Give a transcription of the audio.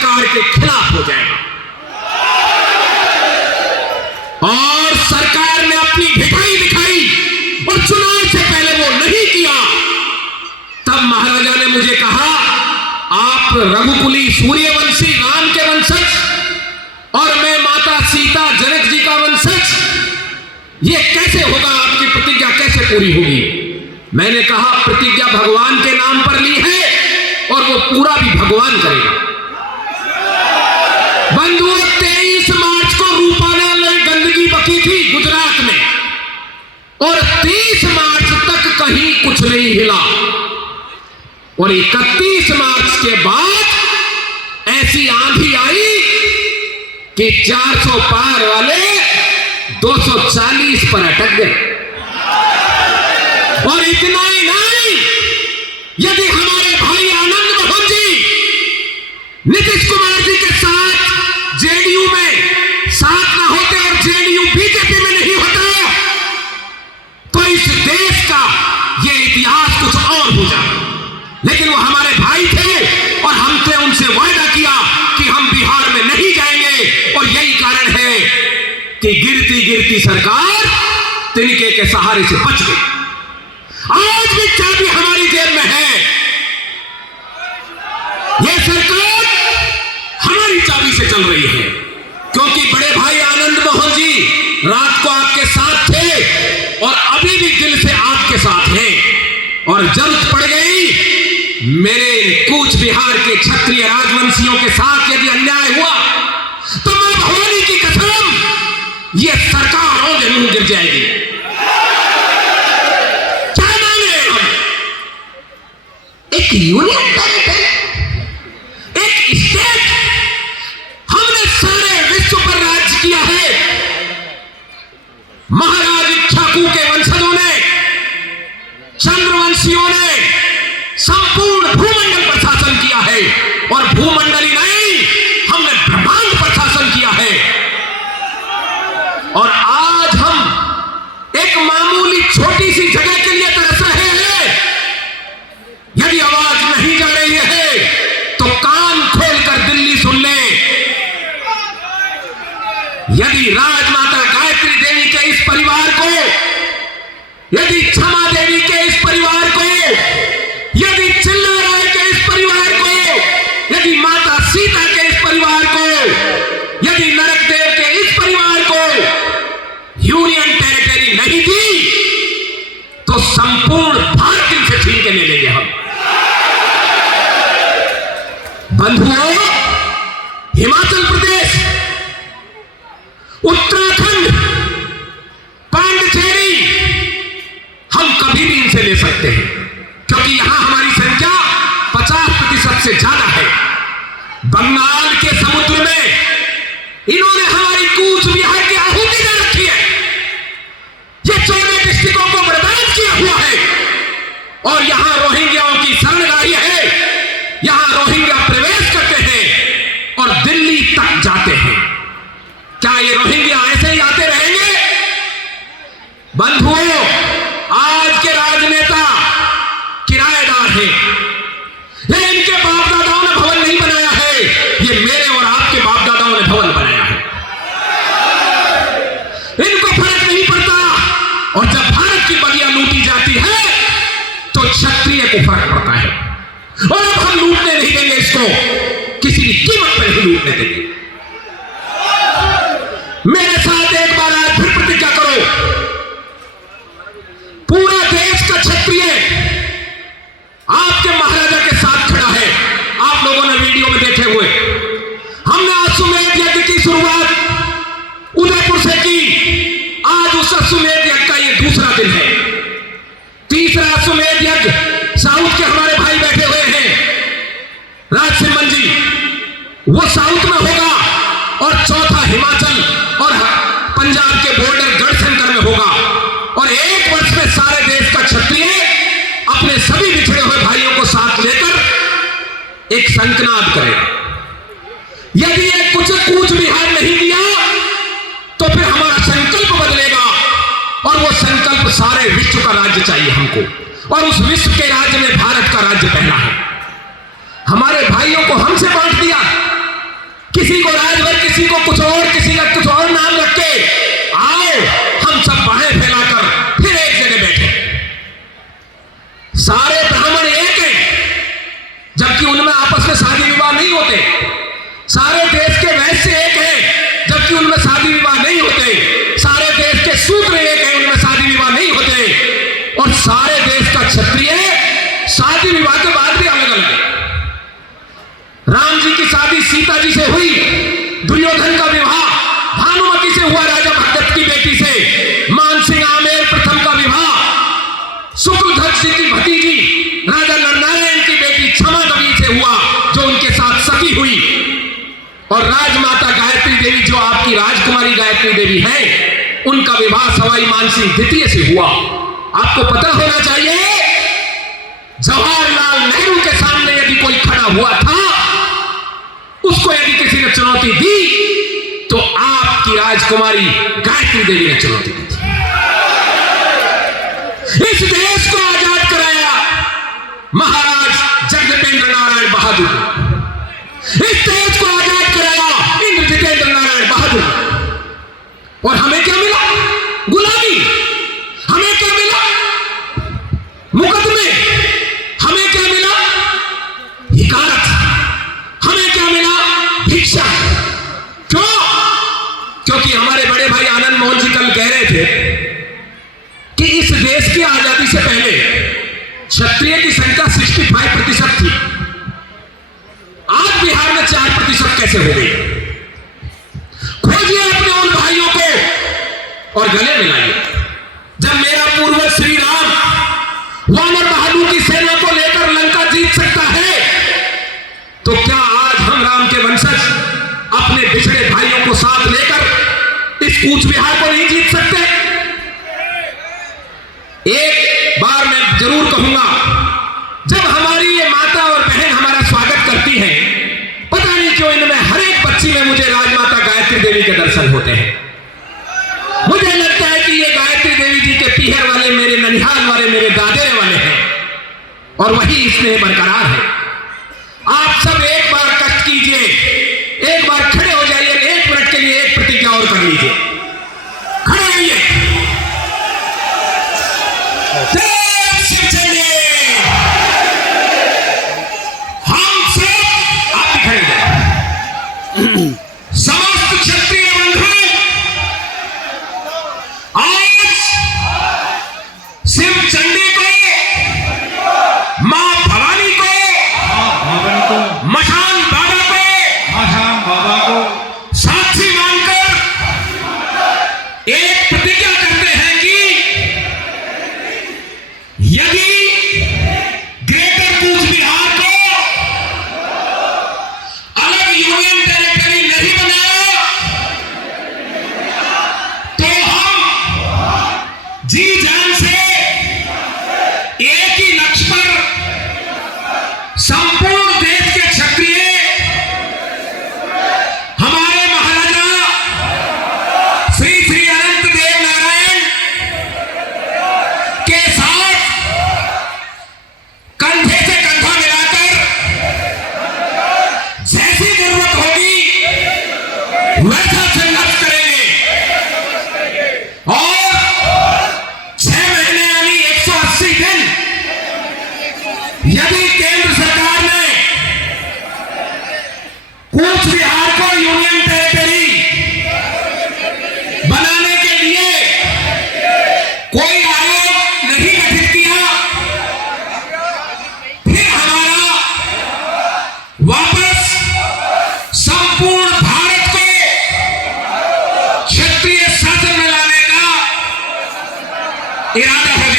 सरकार के खिलाफ हो जाएगा। और सरकार ने अपनी ढिठाई दिखाई और चुनाव से पहले वो नहीं किया। तब महाराजा ने मुझे कहा, आप रघुकुली सूर्यवंशी राम के वंशज और मैं माता सीता जनक जी का वंशज, ये कैसे होगा? आपकी प्रतिज्ञा कैसे पूरी होगी? मैंने कहा, प्रतिज्ञा भगवान के नाम पर ली है और वो पूरा भी भगवान करेगा। बंधुओं, 23 मार्च को रूपाना में गंदगी बकी थी गुजरात में, और 30 मार्च तक कहीं कुछ नहीं हिला। और 31 मार्च के बाद ऐसी आंधी आई कि 400 पार वाले 240 पर अटक गए। और इतना ही नहीं, यदि हमारे भाई आनंद मोहन जी नीतीश कुमार जी के साथ जेडीयू में साथ ना होते और जेडीयू बीजेपी में नहीं होता, तो इस देश का यह इतिहास कुछ और हो जाता। लेकिन वो हमारे भाई थे और हमने उनसे वायदा किया कि हम बिहार में नहीं जाएंगे। और यही कारण है कि गिरती गिरती सरकार तिनके के सहारे से बच गई। आज भी चाबी हमारी जेब में है। यह सरकार हमारी चाबी से चल रही है, क्योंकि बड़े भाई आनंद मोहन जी रात को आपके साथ थे और अभी भी दिल से आपके साथ हैं। और जरूरत पड़ गई, मेरे कूच बिहार के क्षत्रिय राजवंशियों के साथ यदि अन्याय हुआ तो मां भवानी की कसम, यह सरकार और मुंह गिर जाएगी। क्या मांगे हम? एक यूनियन टेरिटरी, एक स्टेट। हमने सारे विश्व पर राज किया है। महाराज इक्ष्वाकु के वंशजों ने, चंद्रवंशियों ने संपूर्ण भूमंडल पर शासन किया है। और भूमंडल ही नहीं, हमने ब्रह्मांड पर शासन किया है। और आज हम एक मामूली छोटी सी जगह के लिए तरस रहे हैं। यदि आवाज नहीं जा रही है तो कान खोलकर दिल्ली सुन ले। यदि राजमाता गायत्री देवी के इस परिवार को, यदि क्षमा देवी के इस परिवार को, यदि चिल्ला राय के इस परिवार को, यदि माता सीता के इस परिवार को, यदि नरक देव के इस परिवार को यूनियन टेरिटरी नहीं दी, तो संपूर्ण भारत इनसे छीन के ले लेंगे हम। बंधुओं, हिमाचल प्रदेश, उत्तराखंड, पांडिचेरी हम कभी भी इनसे ले सकते हैं, क्योंकि यहां हमारी संख्या 50% से ज्यादा है। बंगाल के समुद्र में इन्होंने हमारी कूच बिहार की आहुति दे रखी है। ये 14 डिस्ट्रिक्टों को बर्बाद किया हुआ है। और यहां रोहिंग्याओं की शरणगाही है। यहां रोहिंग्या प्रवेश करते हैं और दिल्ली तक जाते हैं। क्या ये रोहिंग्या ऐसे ही आते रहेंगे? बंधुओं, आज के राजनेता किराएदार हैं। ये इनके बाप दादाओं ने भवन नहीं बनाया है, ये मेरे और आपके बाप दादाओं ने भवन बनाया है। इनको फर्क नहीं पड़ता। और जब भारत की बगिया लूटी जाती है तो क्षत्रिय को फर्क पड़ता है। और अब हम लूटने नहीं देंगे इसको, किसी भी कीमत पर नहीं लूटने देंगे। मेरे साथ एक बार आज फिर प्रतिज्ञा करो। पूरा देश का क्षत्रिय आपके महाराजा के साथ खड़ा है। आप लोगों ने वीडियो में देखे हुए, हमने अश्वमेध यज्ञ की शुरुआत उदयपुर से की। आज उस अश्वमेध यज्ञ का ये दूसरा दिन है। तीसरा अश्वमेध यज्ञ साउथ के हमारे भाई बैठे हुए हैं, राजसिमन जी, वो साउथ में होगा। और चौथा हिमाचल और पंजाब के बॉर्डर गढ़शंकर में होगा। और एक वर्ष में सारे देश का क्षत्रिय अपने सभी बिछड़े हुए भाइयों को साथ लेकर एक संकनाद करेगा। यदि ये कुछ कूच बिहार नहीं दिया तो फिर हमारा संकल्प बदलेगा। और वो संकल्प सारे विश्व का राज्य चाहिए हमको। और उस विश्व के राज्य में भारत का राज्य पहला है। हमारे भाइयों को हमसे बांट दिया, किसी को राजभर, किसी को कुछ और, किसी का कुछ और नाम रख के आओ हम सब बाहें फैलाकर फिर एक जगह बैठे। सारे ब्राह्मण एक हैं, जबकि उनमें आपस में शादी विवाह नहीं होते। सारे देश के वैश्य एक हैं, जबकि उनमें शादी विवाह नहीं होते। सारे देश के शूद्र एक हैं, उनमें शादी विवाह नहीं होते। और सारे देश का क्षत्रिय शादी विवाह के बाद भी अलग अलग है। राम जी की शादी सीता जी से हुई, दुर्योधन का विवाह भानुमति से हुआ, राजा भगदत्त की बेटी से। मानसिंह आमेर प्रथम का विवाह शुक्लध्वज जी की भतीजी राजा नरनारायण की बेटी क्षमा देवी से हुआ, जो उनके साथ सती हुई। और राजमाता गायत्री देवी, जो आपकी राजकुमारी गायत्री देवी है, उनका विवाह सवाई मानसिंह द्वितीय से हुआ। आपको पता होना चाहिए, जवाहरलाल नेहरू के सामने यदि कोई खड़ा हुआ था, उसको यदि किसी ने चुनौती दी, तो आपकी राजकुमारी गायत्री देवी ने चुनौती दी थी। इस देश को आजाद कराया महाराज जगदेंद्र नारायण बहादुर। इस देश को आजाद कराया इंद्रजितेंद्र नारायण बहादुर। और हमें क्या मिला? गुलामी। हमें क्या मिला? मुकदमे। हमें क्या मिला? हिकारत। हमें क्या मिला? भिक्षा। क्यों? क्योंकि हमारे बड़े भाई आनंद मोहन जी कल कह रहे थे कि इस देश की आजादी से पहले क्षत्रिय की संख्या 65% थी। आज बिहार में 4% कैसे हो गई? खोजिए अपने उन भाइयों को और गले मिलाइए। जब मेरा पूर्वज श्री राम वानर बहादुर की सेना को लेकर लंका जीत सकता है, तो क्या आज हम राम के वंशज अपने पिछड़े भाइयों को साथ लेकर इस कूच बिहार को नहीं जीत सकते? एक बार मैं जरूर कहूंगा, जब हमारी ये माता और बहन हमारा स्वागत करती हैं, पता नहीं क्यों इनमें हर एक बच्ची में मुझे राजमाता गायत्री देवी के दर्शन होते हैं। मुझे लगता है कि ये गायत्री देवी जी के पीहर वाले, मेरे ननिहाल वाले, मेरे दादेरे वाले हैं, और वही स्नेह बरकरार है। आप सब एक बार कष्ट कीजिए, एक बार खड़े हो जाइए, 1 मिनट के लिए एक प्रतिज्ञा और कर लीजिए। खड़े रहिए। हम सब आप भी खड़े जाए। समस्त क्षत्रिय बंधु, आज शिव चंडी को, मां भवानी को, मठान बाबा को साक्षी मानकर एक प्रतिज्ञा करते हैं कि यदि ग्रेटर कूच बिहार को अलग यूनियन टेरिटरी नहीं बनाया, तो हम जी जान से एक ही लक्ष्य पर संपूर्ण देश के क्षत्रिय हमारे महाराजा श्री श्री अनंत देव नारायण के साथ कंधे से कंधा मिलाकर जैसी जरूरत होगी वैसा संघर्ष करेंगे। और 6 महीने यानी 180 दिन यदि केंद्र सरकार ने कूच बिहार को यूनियन टेरिटरी बनाने के लिए कोई आयोग नहीं गठित किया, फिर हमारा वापस संपूर्ण भारत को क्षत्रिय शासन में लाने का इरादा है।